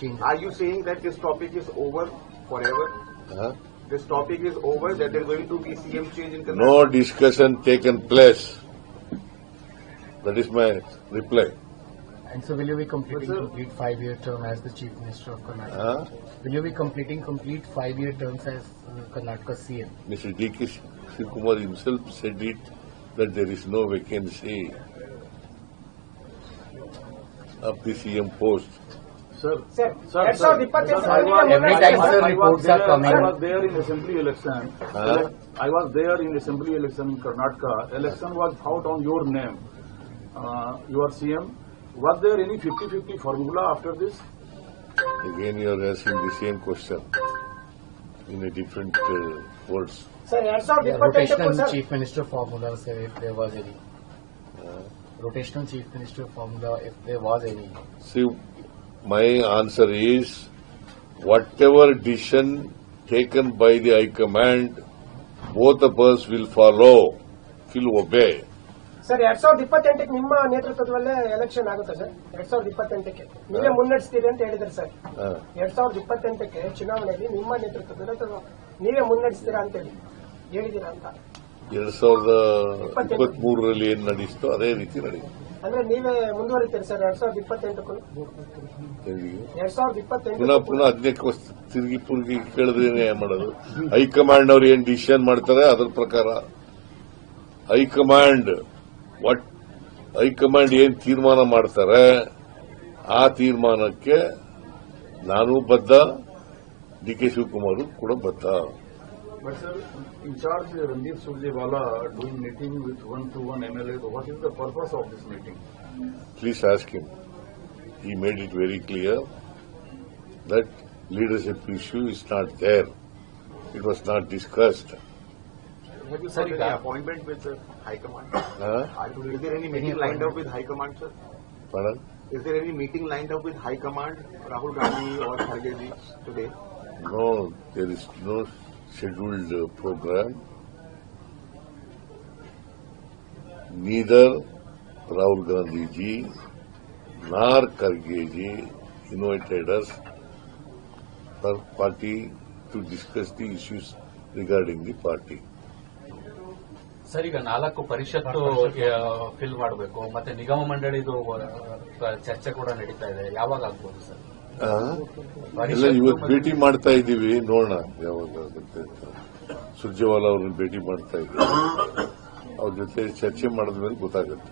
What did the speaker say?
changes. Are you saying that this topic is over forever? This topic is over, that there is going to be CM change in Karnataka? No discussion taken place. That is my reply. And so will you be completing complete 5-year term as the Chief Minister of Karnataka? Will you be completing complete 5-year terms as Karnataka CM? Mr. D.K. Shivakumar himself said it, that there is no vacancy of the CM post. Sir, Every time, sir, reports are coming. I was there in assembly election. I was there in assembly election in Karnataka. Election was fought on your name. You are CM. Was there any 50-50 formula after this? Again, you are asking the same question in a different words. Sir, rotational Chief Minister formula, sir, if there was any. Rotational Chief Minister formula, if there was any. See, my answer is, whatever decision taken by the High Command, both of us will follow, will obey. Sir 2028 ನಿಮ್ಮ ನೇತೃತ್ವದಲ್ಲೇ election ಆಗುತ್ತೆ sir 2028ಕ್ಕೆ ನೀವೇ ಮುನ್ನಡೆಸ್ತೀರಿ ಅಂತ ಹೇಳಿದ್ರು sir 2028ಕ್ಕೆ ಚುನಾವಣೆಯಲ್ಲಿ ನಿಮ್ಮ ನೇತೃತ್ವದಲ್ಲಿ ನೀವೇ ಮುನ್ನಡೆಸ್ತೀರಾ ಅಂತ ಹೇಳಿದೀರಾ ಅಂತ 2023ರಲ್ಲಿ ಏನ್ ನಡೆಯಿತೋ ಅದೇ ರೀತಿ ನಡೆಯುತ್ತೆ. ಅಂದ್ರೆ ನೀವೇ ಮುಂದುವರಿತೀರಿ ಸರ್ 2028ಕ್ಕೂ 2028 ಪುನಃ ಅದಕ್ಕೆ ತಿರುಗಿ ಪುರುಗಿ ಕೇಳಿದ್ರೆ ಮಾಡೋದು. ಹೈಕಮಾಂಡ್ ಅವ್ರು ಏನ್ ಡಿಸಿಷನ್ ಮಾಡ್ತಾರೆ ಅದ್ರ ಪ್ರಕಾರ ಹೈಕಮಾಂಡ್ ಏನ್ ತೀರ್ಮಾನ ಮಾಡ್ತಾರೆ ಆ ತೀರ್ಮಾನಕ್ಕೆ ನಾನು ಬದ್ಧ, ಡಿ.ಕೆ. ಶಿವಕುಮಾರ್ ಕೂಡ ಬದ್ಧ. But sir, in charge Randeep Surjewala doing meeting with 1-to-1 MLA, what is the purpose of this meeting? Please ask him. He made it very clear that leadership issue is not there. It was not discussed. Have you sought any appointment with High Command? Is there any meeting lined up with High Command, sir? Pardon? Is there any meeting lined up with High Command, Rahul Gandhi or Kharge ji today? No, there is no scheduled program. Neither Rahul Gandhi ji nor Kharge ji invited us for party to discuss the issues regarding the party. Sir, ಈಗ 4 ಪರಿಷತ್ತು fill ಮಾಡಬೇಕು, ಮತ್ತೆ ನಿಗಮ ಮಂಡಳಿದು ಚರ್ಚೆ ಕೂಡ ನಡೀತಾ ಇದೆ. ಯಾವಾಗ ಆಗ್ಬೋದು ಸರ್? ಎಲ್ಲ ಇವತ್ತು ಭೇಟಿ ಮಾಡ್ತಾ ಇದ್ದೀವಿ, ನೋಡೋಣ ಯಾವಾಗ ಆಗುತ್ತೆ. ಸುರ್ಜೇವಾಲಾ ಅವ್ರನ್ನ ಭೇಟಿ ಮಾಡ್ತಾ ಇದ್ದೀವಿ, ಅವ್ರ ಜೊತೆ ಚರ್ಚೆ ಮಾಡಿದ್ಮೇಲೆ ಗೊತ್ತಾಗುತ್ತೆ.